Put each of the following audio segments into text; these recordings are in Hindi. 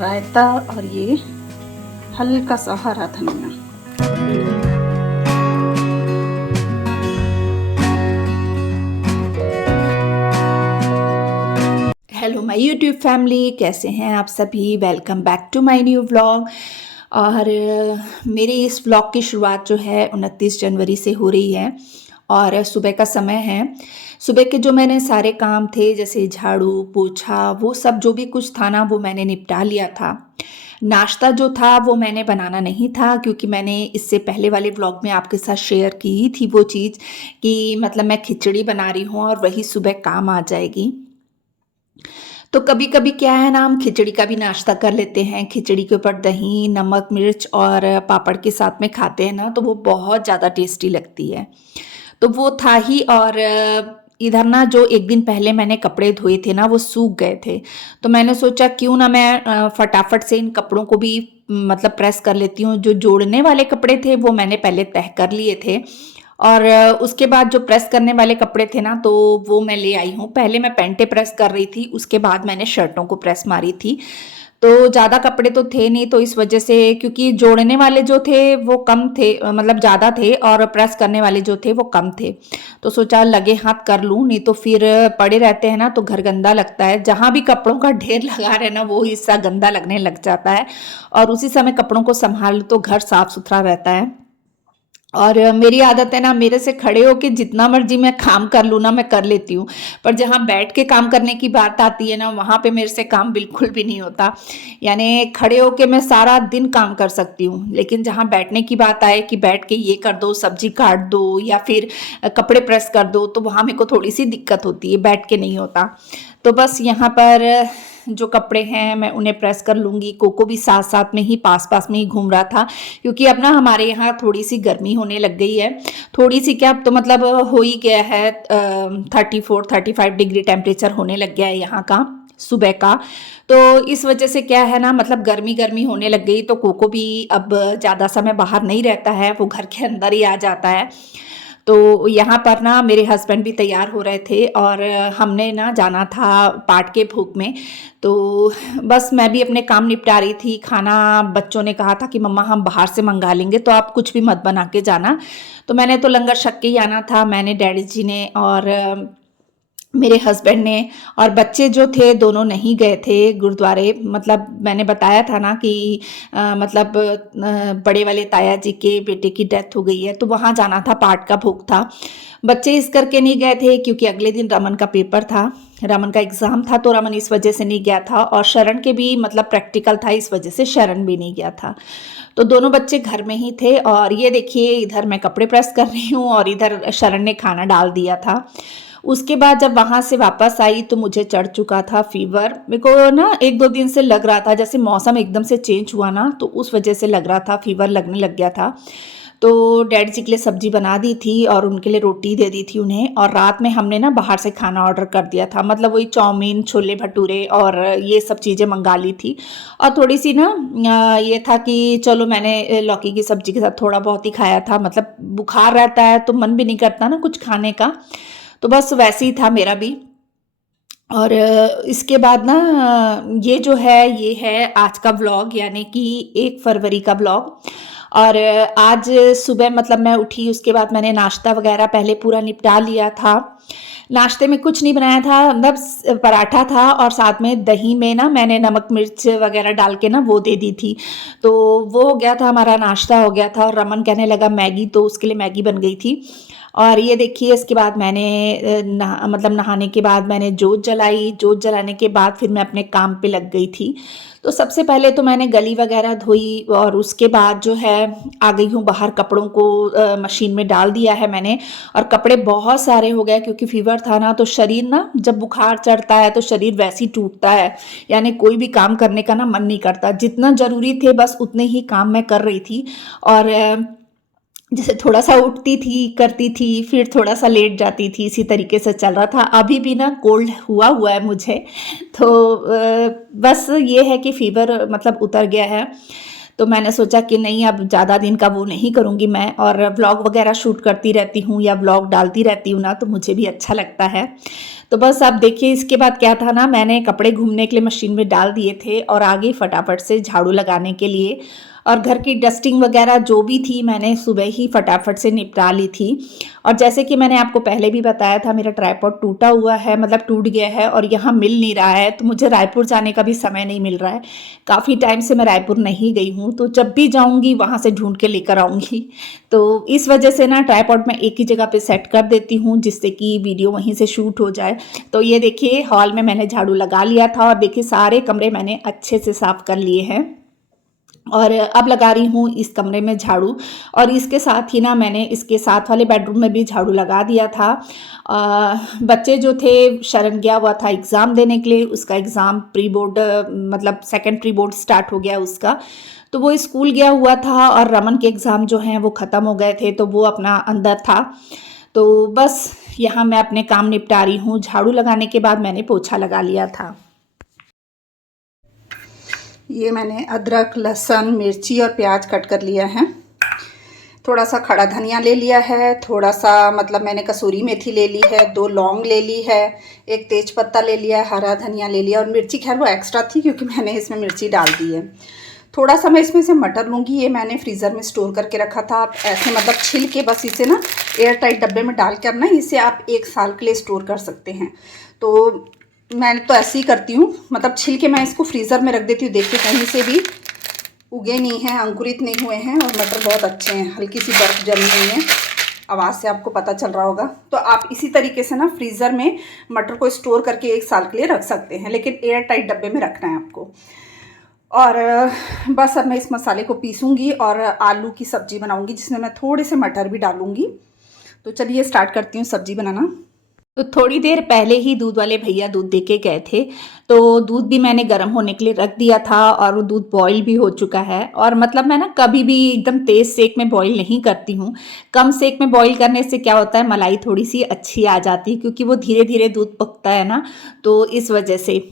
रायता और ये हल्का सा हरा धनिया। हेलो माय यूट्यूब फैमिली, कैसे हैं आप सभी। Welcome back to my new vlog. और मेरे इस व्लॉग की शुरुआत जो है 29 जनवरी से हो रही है और सुबह का समय है। सुबह के जो मैंने सारे काम थे जैसे झाड़ू पोछा वो सब जो भी कुछ था ना वो मैंने निपटा लिया था। नाश्ता जो था वो मैंने बनाना नहीं था क्योंकि मैंने इससे पहले वाले व्लॉग में आपके साथ शेयर की थी वो चीज़ कि मतलब मैं खिचड़ी बना रही हूँ और वही सुबह काम आ जाएगी। तो कभी कभी क्या है ना, हम खिचड़ी का भी नाश्ता कर लेते हैं। खिचड़ी के ऊपर दही नमक मिर्च और पापड़ के साथ में खाते हैं ना तो वो बहुत ज़्यादा टेस्टी लगती है। तो वो था ही। और इधर ना जो एक दिन पहले मैंने कपड़े धोए थे ना वो सूख गए थे। तो मैंने सोचा क्यों ना मैं फटाफट से इन कपड़ों को भी मतलब प्रेस कर लेती हूँ। जो जोड़ने वाले कपड़े थे वो मैंने पहले तह कर लिए थे और उसके बाद जो प्रेस करने वाले कपड़े थे ना तो वो मैं ले आई हूँ। पहले मैं पैंटें प्रेस कर रही थी, उसके बाद मैंने शर्टों को प्रेस मारी थी। तो ज़्यादा कपड़े तो थे नहीं, तो इस वजह से क्योंकि जोड़ने वाले जो थे वो कम थे, मतलब ज़्यादा थे और प्रेस करने वाले जो थे वो कम थे। तो सोचा लगे हाथ कर लूँ, नहीं तो फिर पड़े रहते हैं ना तो घर गंदा लगता है। जहाँ भी कपड़ों का ढेर लगा रहे ना वो हिस्सा गंदा लगने लग जाता है और उसी समय कपड़ों को संभाल तो घर साफ सुथरा रहता है। और मेरी आदत है ना, मेरे से खड़े होके जितना मर्जी मैं काम कर लूँ ना मैं कर लेती हूँ, पर जहाँ बैठ के काम करने की बात आती है ना वहाँ पे मेरे से काम बिल्कुल भी नहीं होता। यानी खड़े होके मैं सारा दिन काम कर सकती हूँ, लेकिन जहाँ बैठने की बात आए कि बैठ के ये कर दो सब्जी काट दो या फिर कपड़े प्रेस कर दो तो वहाँ मेरे को थोड़ी सी दिक्कत होती है, बैठ के नहीं होता। तो बस यहाँ पर जो कपड़े हैं मैं उन्हें प्रेस कर लूँगी। कोको भी साथ साथ में ही पास पास में ही घूम रहा था क्योंकि अब ना हमारे यहाँ थोड़ी सी गर्मी होने लग गई है। थोड़ी सी क्या, अब तो मतलब हो ही गया है 34-35 डिग्री टेम्परेचर होने लग गया है यहाँ का सुबह का। तो इस वजह से क्या है ना, मतलब गर्मी गर्मी होने लग गई। तो कोको भी अब ज़्यादा समय बाहर नहीं रहता है, वो घर के अंदर ही आ जाता है। तो यहाँ पर ना मेरे हस्बैंड भी तैयार हो रहे थे और हमने ना जाना था पाट के भोग में। तो बस मैं भी अपने काम निपटा रही थी। खाना बच्चों ने कहा था कि मम्मा हम बाहर से मंगा लेंगे तो आप कुछ भी मत बना के जाना। तो मैंने तो लंगर छक के ही आना था, मैंने डैडी जी ने और मेरे हस्बैंड ने। और बच्चे जो थे दोनों नहीं गए थे गुरुद्वारे। मतलब मैंने बताया था ना कि मतलब बड़े वाले ताया जी के बेटे की डेथ हो गई है तो वहाँ जाना था, पाठ का भोग था। बच्चे इस करके नहीं गए थे क्योंकि अगले दिन रमन का पेपर था, रमन का एग्ज़ाम था, तो रमन इस वजह से नहीं गया था। और शरण के भी मतलब प्रैक्टिकल था, इस वजह से शरण भी नहीं गया था। तो दोनों बच्चे घर में ही थे। और ये देखिए इधर मैं कपड़े प्रेस कर रही हूँ और इधर शरण ने खाना डाल दिया था। उसके बाद जब वहाँ से वापस आई तो मुझे चढ़ चुका था फीवर। मेरे को ना 1-2 दिन से लग रहा था, जैसे मौसम एकदम से चेंज हुआ ना तो उस वजह से लग रहा था, फीवर लगने लग गया था। तो डैडी जी के लिए सब्जी बना दी थी और उनके लिए रोटी दे दी थी उन्हें। और रात में हमने ना बाहर से खाना ऑर्डर कर दिया था, मतलब वही चाउमीन छोले भटूरे और ये सब चीज़ें मंगा ली थी। और थोड़ी सी ना ये था कि चलो मैंने लौकी की सब्जी के साथ थोड़ा बहुत ही खाया था। मतलब बुखार रहता है तो मन भी नहीं करता ना कुछ खाने का, तो बस वैसे ही था मेरा भी। और इसके बाद ना ये जो है ये है आज का व्लॉग, यानी कि 1 फरवरी का व्लॉग। और आज सुबह मतलब मैं उठी, उसके बाद मैंने नाश्ता वगैरह पहले पूरा निपटा लिया था। नाश्ते में कुछ नहीं बनाया था, मतलब पराठा था और साथ में दही में ना मैंने नमक मिर्च वगैरह डाल के ना वो दे दी थी। तो वो हो गया था, हमारा नाश्ता हो गया था। और रमन कहने लगा मैगी, तो उसके लिए मैगी बन गई थी। और ये देखिए इसके बाद मैंने मतलब नहाने के बाद मैंने जोत जलाई। जोत जलाने के बाद फिर मैं अपने काम पे लग गई थी। तो सबसे पहले तो मैंने गली वगैरह धोई और उसके बाद जो है आ गई हूँ बाहर, कपड़ों को मशीन में डाल दिया है मैंने। और कपड़े बहुत सारे हो गए क्योंकि फीवर था ना, तो शरीर ना जब बुखार चढ़ता है तो शरीर वैसे ही टूटता है, यानी कोई भी काम करने का ना मन नहीं करता। जितना ज़रूरी थे बस उतने ही काम मैं कर रही थी। और जैसे थोड़ा सा उठती थी करती थी फिर थोड़ा सा लेट जाती थी, इसी तरीके से चल रहा था। अभी भी ना कोल्ड हुआ हुआ है मुझे। तो बस ये है कि फीवर मतलब उतर गया है। तो मैंने सोचा कि नहीं अब ज़्यादा दिन का वो नहीं करूँगी मैं, और व्लॉग वगैरह शूट करती रहती हूँ या व्लॉग डालती रहती हूँ ना तो मुझे भी अच्छा लगता है। तो बस अब देखिए इसके बाद क्या था ना, मैंने कपड़े घूमने के लिए मशीन में डाल दिए थे और आ गई फटाफट से झाड़ू लगाने के लिए। और घर की डस्टिंग वगैरह जो भी थी मैंने सुबह ही फटाफट से निपटा ली थी। और जैसे कि मैंने आपको पहले भी बताया था, मेरा ट्राइपॉड टूटा हुआ है, मतलब टूट गया है और यहाँ मिल नहीं रहा है, तो मुझे रायपुर जाने का भी समय नहीं मिल रहा है। काफ़ी टाइम से मैं रायपुर नहीं गई हूँ, तो जब भी जाऊँगी वहाँ से ढूंढ के लेकर आऊँगी। तो इस वजह से ना ट्राइपॉड मैं एक ही जगह पे सेट कर देती हूँ जिससे कि वीडियो वहीं से शूट हो जाए। तो ये देखिए हॉल में मैंने झाड़ू लगा लिया था और देखिए सारे कमरे मैंने अच्छे से साफ कर लिए हैं। और अब लगा रही हूँ इस कमरे में झाड़ू। और इसके साथ ही ना मैंने इसके साथ वाले बेडरूम में भी झाड़ू लगा दिया था। बच्चे जो थे, शरण गया हुआ था एग्ज़ाम देने के लिए, उसका एग्ज़ाम प्री बोर्ड मतलब सेकंड प्री बोर्ड स्टार्ट हो गया उसका, तो वो स्कूल गया हुआ था और रमन के एग्ज़ाम जो हैं वो ख़त्म हो गए थे, तो वो अपना अंदर था। तो बस यहाँ मैं अपने काम निपटा रही हूँ। झाड़ू लगाने के बाद मैंने पोछा लगा लिया था। ये मैंने अदरक, लहसुन, मिर्ची और प्याज कट कर लिया है। थोड़ा सा खड़ा धनिया ले लिया है, थोड़ा सा मतलब मैंने कसूरी मेथी ले ली है, 2 लौंग ले ली है, एक तेज पत्ता ले लिया है, हरा धनिया ले लिया और मिर्ची खैर वो एक्स्ट्रा थी क्योंकि मैंने इसमें मिर्ची डाल दी है। थोड़ा सा मैं इसमें से मटर लूँगी, ये मैंने फ्रीज़र में स्टोर करके रखा था। आप ऐसे मतलब छिल के बस इसे ना एयर टाइट डब्बे में डाल कर ना इसे आप 1 साल के लिए स्टोर कर सकते हैं। तो मैं तो ऐसे ही करती हूँ, मतलब छिल के मैं इसको फ्रीज़र में रख देती हूँ। देखिए कहीं से भी उगे नहीं हैं, अंकुरित नहीं हुए हैं और मटर बहुत अच्छे हैं, हल्की सी बर्फ़ जमी हुई है, आवाज़ से आपको पता चल रहा होगा। तो आप इसी तरीके से ना फ्रीज़र में मटर को स्टोर करके 1 साल के लिए रख सकते हैं, लेकिन एयर टाइट डब्बे में रखना है आपको। और बस अब मैं इस मसाले को पीसूँगी और आलू की सब्ज़ी बनाऊँगी जिसमें मैं थोड़े से मटर भी डालूँगी। तो चलिए स्टार्ट करती हूँ सब्ज़ी बनाना। तो थोड़ी देर पहले ही दूध वाले भैया दूध दे के गए थे, तो दूध भी मैंने गर्म होने के लिए रख दिया था और वो दूध बॉईल भी हो चुका है। और मतलब मैं ना कभी भी एकदम तेज़ सेक में बॉईल नहीं करती हूँ। कम सेक में बॉईल करने से क्या होता है, मलाई थोड़ी सी अच्छी आ जाती है क्योंकि वो धीरे धीरे दूध पकता है ना, तो इस वजह से।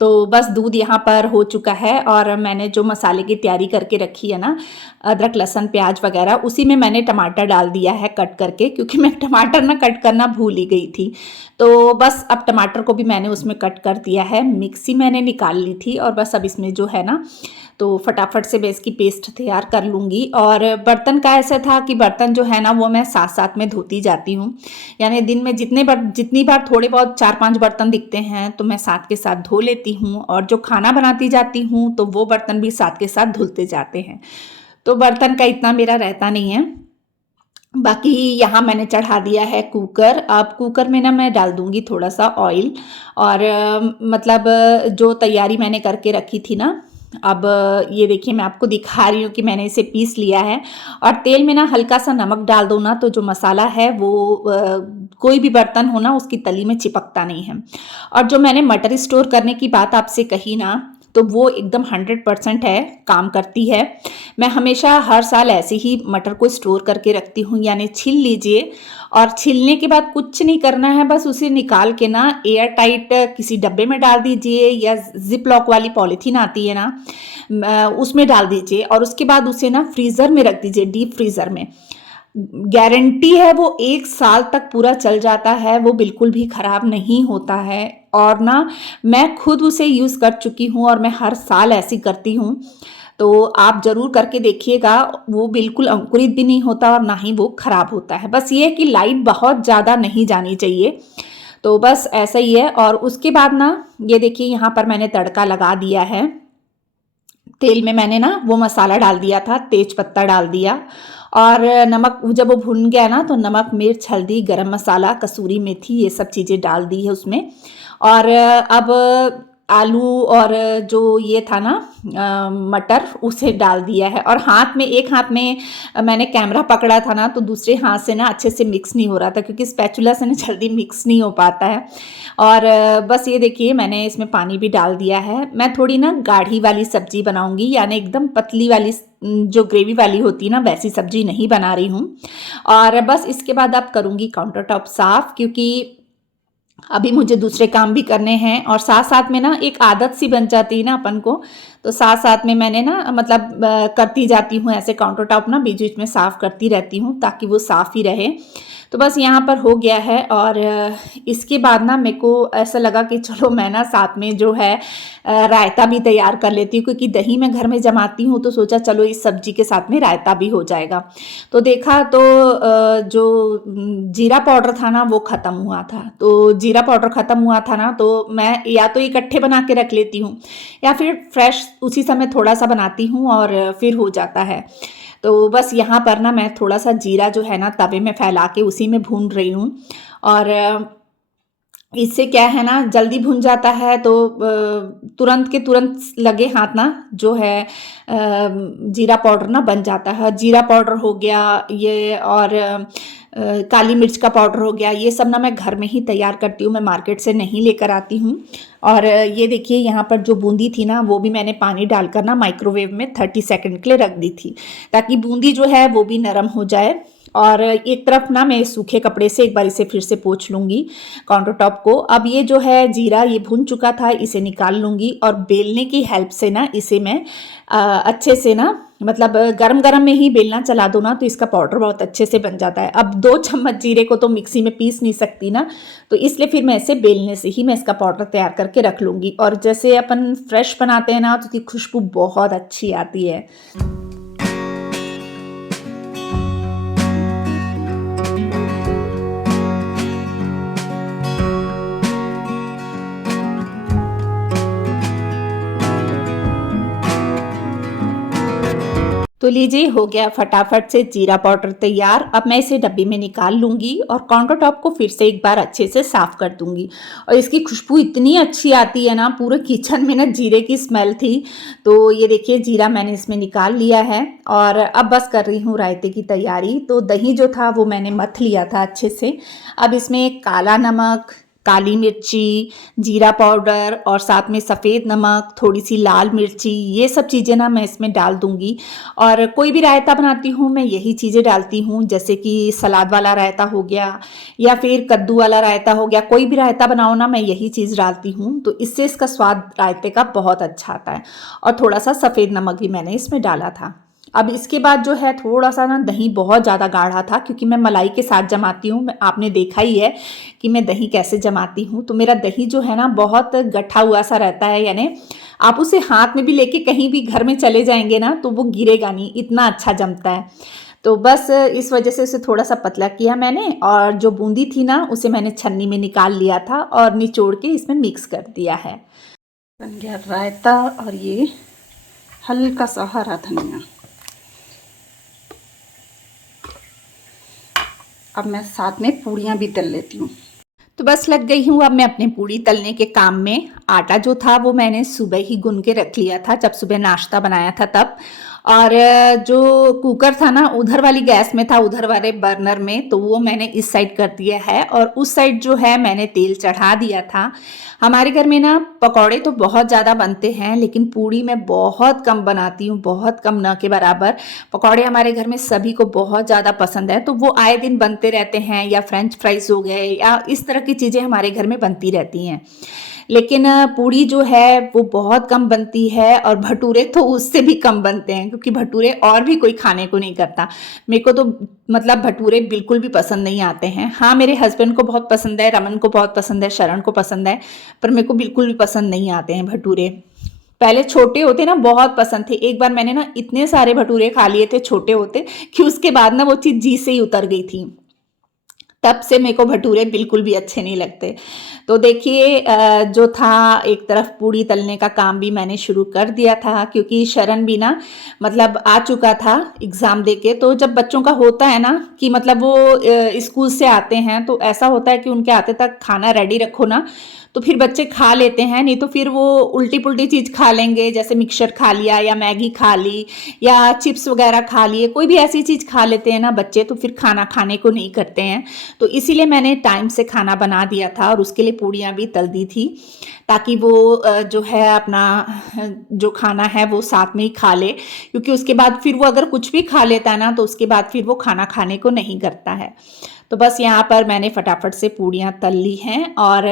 तो बस दूध यहाँ पर हो चुका है और मैंने जो मसाले की तैयारी करके रखी है ना, अदरक, लहसुन, प्याज वगैरह, उसी में मैंने टमाटर डाल दिया है कट करके, क्योंकि मैं टमाटर ना कट करना भूल ही गई थी। तो बस अब टमाटर को भी मैंने उसमें कट कर दिया है, मिक्सी मैंने निकाल ली थी और बस अब इसमें जो है ना, तो फटाफट से मैं इसकी पेस्ट तैयार कर लूँगी। और बर्तन का ऐसा था कि बर्तन जो है ना वो मैं साथ साथ में धोती जाती हूँ, यानी दिन में जितनी बार थोड़े बहुत 4-5 बर्तन दिखते हैं तो मैं साथ के साथ धो लेती हूँ, और जो खाना बनाती जाती हूँ तो वो बर्तन भी साथ के साथ धुलते जाते हैं। तो बर्तन का इतना मेरा रहता नहीं है। बाकी यहाँ मैंने चढ़ा दिया है कुकर। अब कुकर में ना मैं डाल दूँगी थोड़ा सा ऑयल और मतलब जो तैयारी मैंने करके रखी थी ना, अब ये देखिए मैं आपको दिखा रही हूँ कि मैंने इसे पीस लिया है। और तेल में ना हल्का सा नमक डाल दो ना, तो जो मसाला है वो कोई भी बर्तन हो ना उसकी तली में चिपकता नहीं है। और जो मैंने मटर स्टोर करने की बात आपसे कही ना, तो वो एकदम 100% है, काम करती है। मैं हमेशा हर साल ऐसे ही मटर को स्टोर करके रखती हूँ, यानी छील लीजिए और छीलने के बाद कुछ नहीं करना है, बस उसे निकाल के ना एयर टाइट किसी डब्बे में डाल दीजिए या जिप लॉक वाली पॉलीथीन आती है ना, उसमें डाल दीजिए और उसके बाद उसे ना फ्रीज़र में रख दीजिए, डीप फ्रीज़र में। गारंटी है वो 1 साल तक पूरा चल जाता है, वो बिल्कुल भी ख़राब नहीं होता है। और ना मैं खुद उसे यूज़ कर चुकी हूँ और मैं हर साल ऐसी करती हूँ। तो आप ज़रूर करके देखिएगा, वो बिल्कुल अंकुरित भी नहीं होता और ना ही वो ख़राब होता है। बस ये है कि लाइट बहुत ज़्यादा नहीं जानी चाहिए। तो बस ऐसा ही है। और उसके बाद ना ये देखिए यहाँ पर मैंने तड़का लगा दिया है। तेल में मैंने ना वो मसाला डाल दिया था, तेज पत्ता डाल दिया और नमक, जब वो भुन गया ना तो नमक, मिर्च, हल्दी, गरम मसाला, कसूरी मेथी, ये सब चीज़ें डाल दी है उसमें। और अब आलू और जो ये था ना मटर, उसे डाल दिया है। और एक हाथ में मैंने कैमरा पकड़ा था ना, तो दूसरे हाथ से ना अच्छे से मिक्स नहीं हो रहा था क्योंकि स्पैचुला से ना जल्दी मिक्स नहीं हो पाता है। और बस ये देखिए मैंने इसमें पानी भी डाल दिया है। मैं थोड़ी ना गाढ़ी वाली सब्जी बनाऊंगी, यानी एकदम पतली वाली जो ग्रेवी वाली होती है ना, वैसी सब्जी नहीं बना रही हूँ। और बस इसके बाद अब करूँगी काउंटर टॉप साफ़, क्योंकि अभी मुझे दूसरे काम भी करने हैं और साथ साथ में ना एक आदत सी बन जाती है ना अपन को, तो साथ साथ में मैंने ना मतलब करती जाती हूँ ऐसे काउंटर टॉप ना बीच बीच में साफ़ करती रहती हूँ ताकि वो साफ़ ही रहे। तो बस यहाँ पर हो गया है। और इसके बाद ना मेरे को ऐसा लगा कि चलो मैं ना साथ में जो है रायता भी तैयार कर लेती हूँ, क्योंकि दही मैं घर में जमाती हूँ, तो सोचा चलो इस सब्जी के साथ में रायता भी हो जाएगा। तो देखा तो जो जीरा पाउडर था ना वो ख़त्म हुआ था। तो जीरा पाउडर ख़त्म हुआ था ना, तो मैं या तो इकट्ठे बना के रख लेती हूँ या फिर फ्रेश उसी समय थोड़ा सा बनाती हूँ और फिर हो जाता है। तो बस यहाँ पर ना मैं थोड़ा सा जीरा जो है ना तवे में फैला के उसी में भून रही हूँ। और इससे क्या है ना जल्दी भुन जाता है, तो तुरंत के तुरंत लगे हाथ ना जो है जीरा पाउडर ना बन जाता है। जीरा पाउडर हो गया ये, और काली मिर्च का पाउडर हो गया, ये सब ना मैं घर में ही तैयार करती हूँ, मैं मार्केट से नहीं लेकर आती हूँ। और ये देखिए यहाँ पर जो बूंदी थी ना वो भी मैंने पानी डालकर ना माइक्रोवेव में 30 सेकंड के लिए रख दी थी, ताकि बूंदी जो है वो भी नरम हो जाए। और एक तरफ ना मैं सूखे कपड़े से एक बार इसे फिर से पोंछ लूँगी काउंटर टॉप को। अब ये जो है जीरा ये भुन चुका था, इसे निकाल लूँगी और बेलने की हेल्प से ना इसे मैं अच्छे से ना, मतलब गरम गरम में ही बेलना चला दो ना तो इसका पाउडर बहुत अच्छे से बन जाता है। अब 2 चम्मच जीरे को तो मिक्सी में पीस नहीं सकती ना, तो इसलिए फिर मैं इसे बेलने से ही मैं इसका पाउडर तैयार करके रख लूँगी। और जैसे अपन फ्रेश बनाते हैं ना तो उसकी खुशबू बहुत अच्छी आती है। तो लीजिए हो गया फटाफट से जीरा पाउडर तैयार। अब मैं इसे डब्बी में निकाल लूँगी और काउंटर टॉप को फिर से एक बार अच्छे से साफ़ कर दूँगी। और इसकी खुशबू इतनी अच्छी आती है ना, पूरे किचन में ना जीरे की स्मेल थी। तो ये देखिए जीरा मैंने इसमें निकाल लिया है और अब बस कर रही हूँ रायते की तैयारी। तो दही जो था वो मैंने मथ लिया था अच्छे से। अब इसमें काला नमक, काली मिर्ची, जीरा पाउडर और साथ में सफ़ेद नमक, थोड़ी सी लाल मिर्ची, ये सब चीज़ें ना मैं इसमें डाल दूँगी। और कोई भी रायता बनाती हूँ मैं यही चीज़ें डालती हूँ, जैसे कि सलाद वाला रायता हो गया या फिर कद्दू वाला रायता हो गया, कोई भी रायता बनाओ ना मैं यही चीज़ डालती हूँ। तो इससे इसका स्वाद रायते का बहुत अच्छा आता है। और थोड़ा सा सफ़ेद नमक भी मैंने इसमें डाला था। अब इसके बाद जो है थोड़ा सा ना दही बहुत ज़्यादा गाढ़ा था, क्योंकि मैं मलाई के साथ जमाती हूँ। आपने देखा ही है कि मैं दही कैसे जमाती हूँ। तो मेरा दही जो है ना बहुत गट्ठा हुआ सा रहता है, यानी आप उसे हाथ में भी लेके कहीं भी घर में चले जाएंगे ना तो वो गिरेगा नहीं, इतना अच्छा जमता है। तो बस इस वजह से उसे थोड़ा सा पतला किया मैंने, और जो बूंदी थी ना उसे मैंने छन्नी में निकाल लिया था और निचोड़ के इसमें मिक्स कर दिया है। बन गया रायता और ये हल्का सा हरा धनिया। अब मैं साथ में पूड़ियाँ भी तल लेती हूँ। तो बस लग गई हूँ अब मैं अपने पूड़ी तलने के काम में। आटा जो था वो मैंने सुबह ही गूंद के रख लिया था, जब सुबह नाश्ता बनाया था तब। और जो कुकर था ना उधर वाली गैस में था, उधर वाले बर्नर में, तो वो मैंने इस साइड कर दिया है और उस साइड जो है मैंने तेल चढ़ा दिया था। हमारे घर में ना पकौड़े तो बहुत ज़्यादा बनते हैं, लेकिन पूड़ी मैं बहुत कम बनाती हूँ, बहुत कम, न के बराबर। पकौड़े हमारे घर में सभी को बहुत ज़्यादा पसंद है, तो वो आए दिन बनते रहते हैं, या फ्रेंच फ्राइज हो गए या इस तरह की चीज़ें हमारे घर में बनती रहती हैं। लेकिन पूड़ी जो है वो बहुत कम बनती है, और भटूरे तो उससे भी कम बनते हैं, क्योंकि भटूरे और भी कोई खाने को नहीं करता। मेरे को तो मतलब भटूरे बिल्कुल भी पसंद नहीं आते हैं। हाँ, मेरे हस्बैंड को बहुत पसंद है, रमन को बहुत पसंद है, शरण को पसंद है, पर मेरे को बिल्कुल भी पसंद नहीं आते हैं भटूरे। पहले छोटे होते ना बहुत पसंद थे। एक बार मैंने ना इतने सारे भटूरे खा लिए थे छोटे होते कि उसके बाद ना वो चीज़ जी से ही उतर गई थी। तब से मेरे को भटूरे बिल्कुल भी अच्छे नहीं लगते। तो देखिए जो था एक तरफ पूड़ी तलने का काम भी मैंने शुरू कर दिया था, क्योंकि शरण भी ना मतलब आ चुका था एग्ज़ाम देके। तो जब बच्चों का होता है ना कि मतलब वो स्कूल से आते हैं, तो ऐसा होता है कि उनके आते तक खाना रेडी रखो ना, तो फिर बच्चे खा लेते हैं, नहीं तो फिर वो उल्टी पुल्टी चीज़ खा लेंगे, जैसे मिक्सचर खा लिया या मैगी खा ली या चिप्स वगैरह खा लिए, कोई भी ऐसी चीज़ खा लेते हैं ना बच्चे, तो फिर खाना खाने को नहीं करते हैं। तो इसीलिए मैंने टाइम से खाना बना दिया था और उसके लिए पूड़ियाँ भी तल दी थी, ताकि वो जो है अपना जो खाना है वो साथ में ही खा ले, क्योंकि उसके बाद फिर वो अगर कुछ भी खा लेता है ना तो उसके बाद फिर वो खाना खाने को नहीं करता है। तो बस यहाँ पर मैंने फटाफट से पूड़ियाँ तल ली हैं और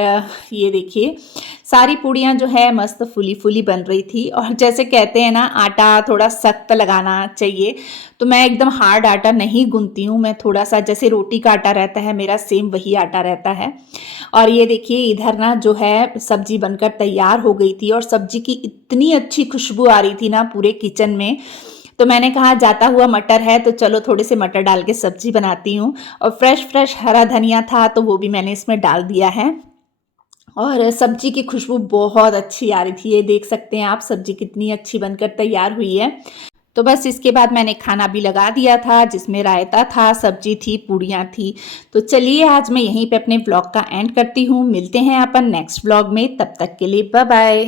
ये देखिए सारी पूड़ियाँ जो है मस्त फूली फूली बन रही थी। और जैसे कहते हैं ना आटा थोड़ा सख्त लगाना चाहिए, तो मैं एकदम हार्ड आटा नहीं गूंथती हूँ, मैं थोड़ा सा जैसे रोटी का आटा रहता है मेरा सेम वही आटा रहता है। और ये देखिए इधर ना जो है सब्जी बनकर तैयार हो गई थी और सब्जी की इतनी अच्छी खुशबू आ रही थी ना पूरे किचन में। तो मैंने कहा जाता हुआ मटर है तो चलो थोड़े से मटर डाल के सब्जी बनाती हूँ। और फ्रेश फ्रेश हरा धनिया था तो वो भी मैंने इसमें डाल दिया है और सब्जी की खुशबू बहुत अच्छी आ रही थी। ये देख सकते हैं आप सब्जी कितनी अच्छी बनकर तैयार हुई है। तो बस इसके बाद मैंने खाना भी लगा दिया था जिसमें रायता था, सब्जी थी, पूड़ियाँ थी। तो चलिए आज मैं यहीं पे अपने ब्लॉग का एंड करती हूँ। मिलते हैं अपन नेक्स्ट ब्लॉग में, तब तक के लिए बाय बाय।